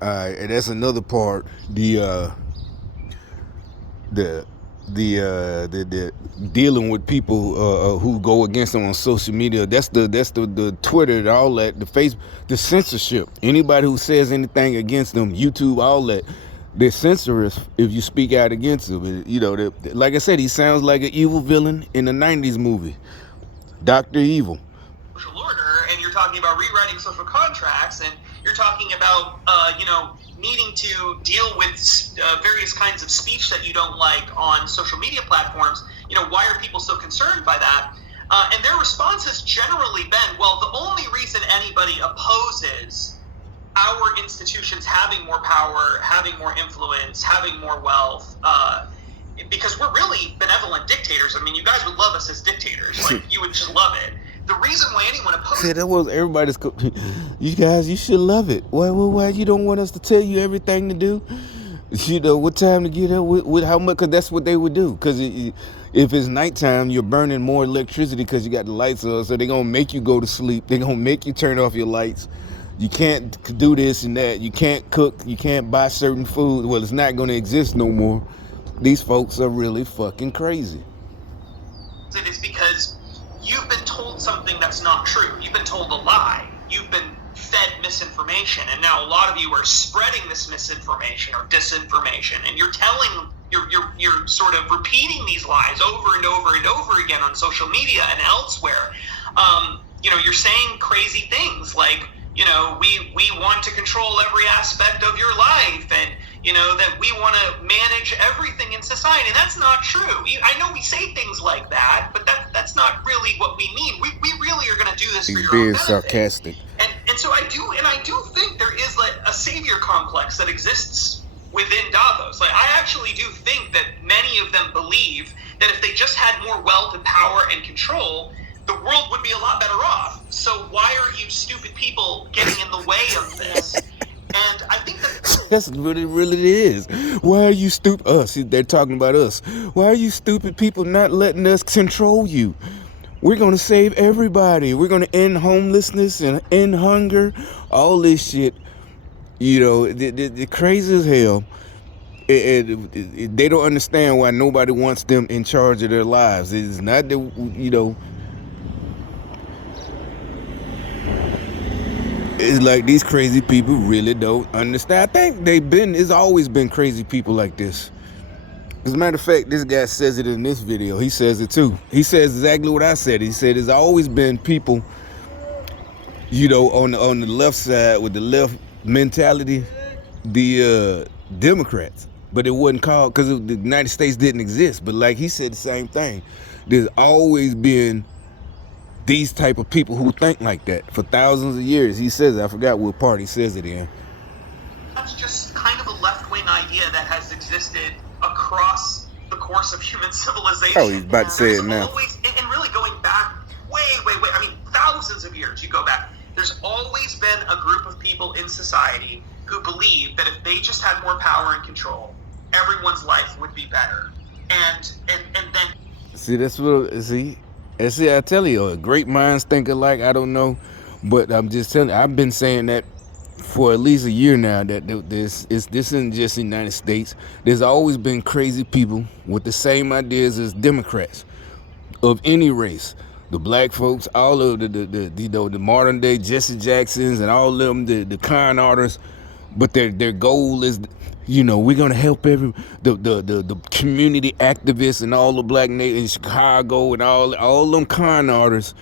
And that's another part. The dealing with people who go against them on social media. That's the Twitter, all that, the Facebook, the censorship. Anybody who says anything against them, YouTube, all that, they censor us if you speak out against them. You know, like I said, he sounds like an evil villain in a '90s movie, Dr. Evil. Social order, and you're talking about rewriting social contracts, and you're talking about needing to deal with various kinds of speech that you don't like on social media platforms. Why are people so concerned by that? And their response has generally been, well, the only reason anybody opposes our institutions having more power, having more influence, having more wealth, because we're really benevolent dictators. I mean, you guys would love us as dictators. Like, you would just love it. The reason why anyone opposes... See, that was everybody's... You guys, you should love it. Why you don't want us to tell you everything to do? What time to get up, with how much, because that's what they would do. Because if it's nighttime, you're burning more electricity because you got the lights on, so they're going to make you go to sleep. They're going to make you turn off your lights. You can't do this and that. You can't cook. You can't buy certain food. Well, it's not going to exist no more. These folks are really fucking crazy. It is because you've been told something that's not true. You've been told a lie. You've been fed misinformation, and now a lot of you are spreading this misinformation or disinformation, and you're sort of repeating these lies over and over and over again on social media and elsewhere. You're saying crazy things like, we want to control every aspect of your life, and that we want to manage everything in society. And that's not true. I know we say things like that, but that's not really what we mean. We really are going to do this for your own benefit. Sarcastic. And so I do think there is like a savior complex that exists within Davos. Like, I actually do think that many of them believe that if they just had more wealth and power and control, the world would be a lot better off. So why are you stupid people getting in the way of this? And I think that's what it really is. Why are you stupid? Us. They're talking about us. Why are you stupid people not letting us control you? We're going to save everybody. We're going to end homelessness and end hunger. All this shit. The crazy as hell. They don't understand why nobody wants them in charge of their lives. It's not that, it's like these crazy people really don't understand. I think it's always been crazy people like this. As a matter of fact, this guy says it in this video. He says it too. He says exactly what I said. He said there's always been people, on the left side with the left mentality, the Democrats. But it wasn't called because the United States didn't exist. But like he said the same thing. There's always been these type of people who think like that for thousands of years. He says, I forgot what part he says it in. That's just kind of a left-wing idea that has existed across the course of human civilization. Oh, he's about to say it now. And really going back way, I mean, thousands of years, you go back, there's always been a group of people in society who believe that if they just had more power and control, everyone's life would be better. And then... See, that's what... See, I tell you, great minds think alike. I don't know, but I'm just telling you, I've been saying that for at least a year now, that this isn't just the United States. There's always been crazy people with the same ideas as Democrats of any race. The black folks, all of the modern day Jesse Jacksons and all of them, the con artists, but their goal is, we're gonna help the community activists and all the black natives in Chicago and all them con artists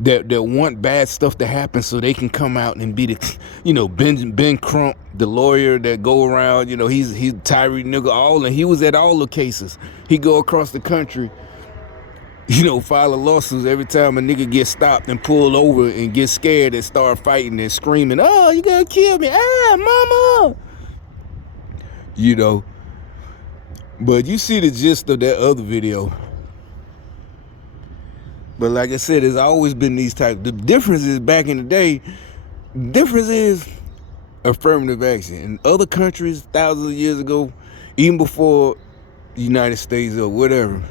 that want bad stuff to happen so they can come out and be the Ben Crump, the lawyer that go around, he's Tyree nigga, and he was at all the cases. He go across the country, file a lawsuits every time a nigga gets stopped and pulled over and get scared and start fighting and screaming, oh, you gonna kill me, mama. But you see the gist of that other video. But like I said, there's always been these types. The difference is back in the day, affirmative action. In other countries, thousands of years ago, even before the United States or whatever,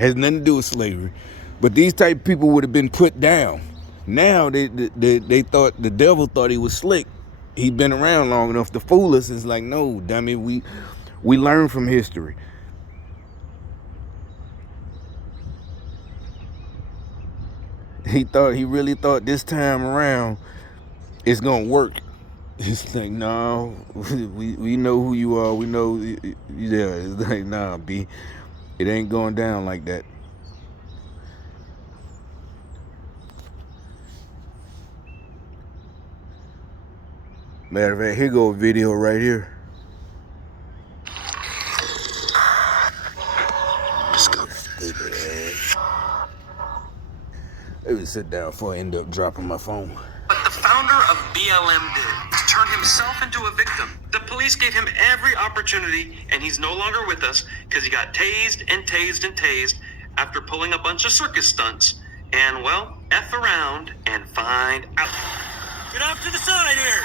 has nothing to do with slavery. But these type of people would have been put down. Now they thought, the devil thought he was slick He been around long enough to fool us. It's like, no, dummy, we learn from history. He really thought this time around it's gonna work. It's like, no, we know who you are. We know, yeah. It's like, nah, B, it ain't going down like that. Matter of fact, here go a video right here. Let me sit down before I end up dropping my phone. What the founder of BLM did is turn himself into a victim. The police gave him every opportunity, and he's no longer with us because he got tased and tased and tased after pulling a bunch of circus stunts. And, well, F around and find out. Get off to the side here.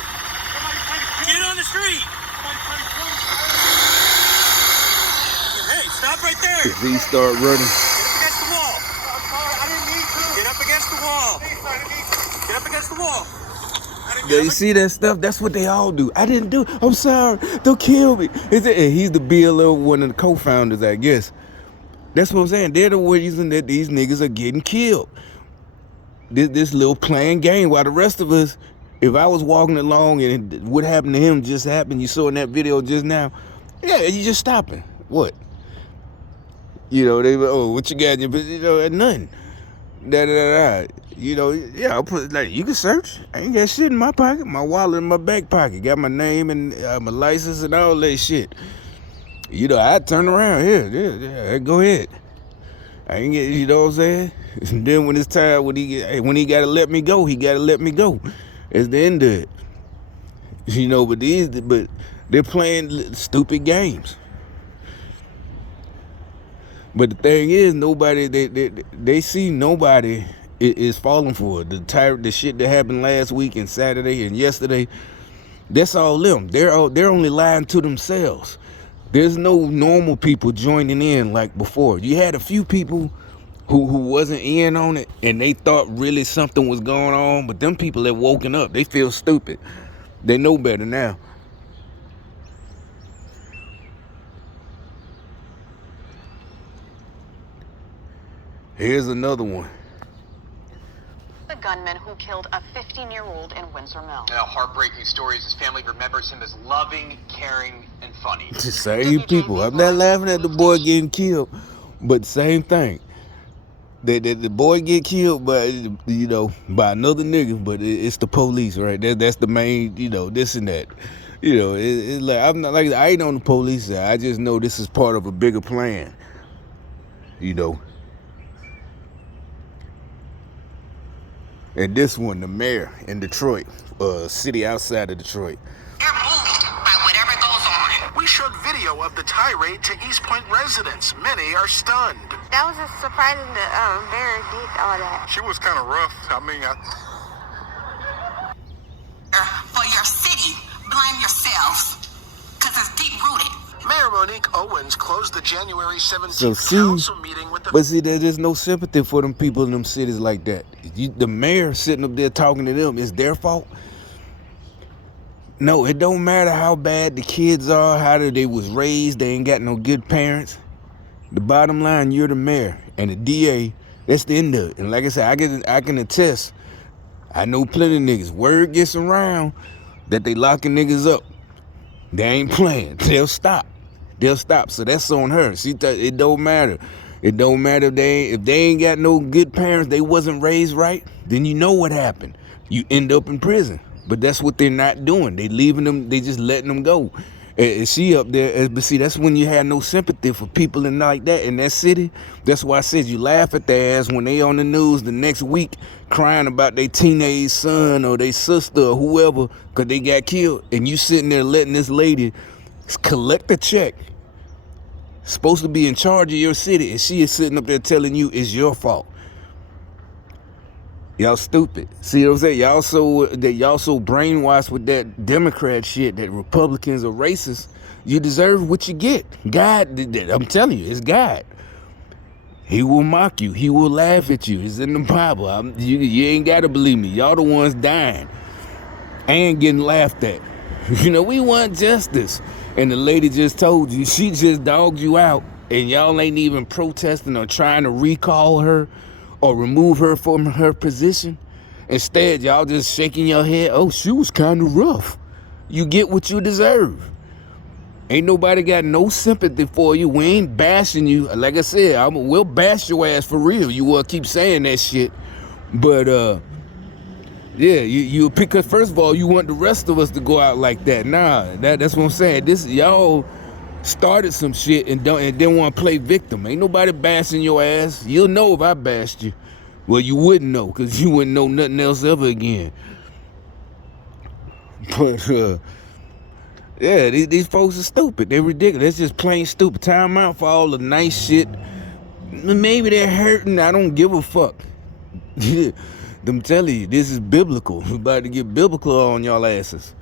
Get on the street. Hey, stop right there. If he start running. Get up against the wall. I didn't need to. Get up against the wall. Get up against the wall. You see that stuff? That's what they all do. I didn't do. I'm sorry. Don't kill me. And he's the BLM, one of the co-founders, I guess. That's what I'm saying. They're the reason that these niggas are getting killed. This little playing game. While the rest of us, if I was walking along and what happened to him just happened, you saw in that video just now, yeah, you just stopping. What? You know, they oh, what you got? You know, nothing. You know, yeah, I'll put, like, you can search. I ain't got shit in my pocket. My wallet in my back pocket. Got my name and my license and all that shit. You know, I turn around here. Yeah, go ahead. I ain't get, you know what I'm saying? And then when it's time, when he gotta let me go, he gotta let me go. It's the end of it. You know, but they're playing stupid games. But the thing is, nobody, they see nobody is falling for it. The shit that happened last week and Saturday and yesterday, that's all them. They're only lying to themselves. There's no normal people joining in like before. You had a few people who wasn't in on it and they thought really something was going on, but them people have woken up. They feel stupid. They know better now. Here's another one. The gunman who killed a 15-year-old in Windsor Mill. Now, heartbreaking stories. His family remembers him as loving, caring, and funny. The same people. I'm not laughing at the boy getting killed, but same thing. The boy get killed by, you know, by another nigga, but it's the police, right? That's the main, you know, this and that. You know, it's like, I'm not like, I ain't on the police side. I just know this is part of a bigger plan. You know. And this one, the mayor in Detroit, city outside of Detroit. You're moved by whatever goes on. We showed video of the tirade to East Point residents. Many are stunned. That was just surprising that Bear did all that. She was kind of rough. I mean, For your city, blame yourselves, because it's deep-rooted. Mayor Monique Owens closed the January 17th So council meeting with the... But see, there's no sympathy for them people in them cities like that. The mayor sitting up there talking to them, it's their fault. No, it don't matter how bad the kids are, how they was raised, they ain't got no good parents. The bottom line, you're the mayor and the DA, that's the end of it. And like I said, I can attest, I know plenty of niggas. Word gets around that they locking niggas up. They ain't playing. They'll stop. So that's on her. See, it don't matter. It don't matter if they ain't got no good parents, they wasn't raised right, then you know what happened. You end up in prison. But that's what they're not doing. They leaving them, they just letting them go. And she up there, but see, that's when you have no sympathy for people and like that in that city. That's why I said you laugh at their ass when they on the news the next week crying about their teenage son or their sister or whoever because they got killed. And you sitting there letting this lady collect a check, supposed to be in charge of your city, and she is sitting up there telling you it's your fault. Y'all stupid. See what I'm saying? Y'all so brainwashed with that Democrat shit that Republicans are racist. You deserve what you get. God did that. I'm telling you, it's God. He will mock you. He will laugh at you. It's in the Bible. You ain't got to believe me. Y'all the ones dying. and getting laughed at. You know, we want justice. And the lady just told you, she just dogged you out, and y'all ain't even protesting or trying to recall her or remove her from her position. Instead, y'all just shaking your head. Oh, she was kind of rough. You get what you deserve. Ain't nobody got no sympathy for you. We ain't bashing you. Like I said, we'll bash your ass for real. You will keep saying that shit. But, yeah, you pick, cause first of all, you want the rest of us to go out like that. Nah, that's what I'm saying. This, y'all started some shit and didn't want to play victim. Ain't nobody bashing your ass. You'll know if I bashed you. Well, you wouldn't know, cause you wouldn't know nothing else ever again. But yeah, these folks are stupid. They're ridiculous. It's just plain stupid. Time out for all the nice shit. Maybe they're hurting. I don't give a fuck. I'm telling you, this is biblical. We're about to get biblical on y'all asses.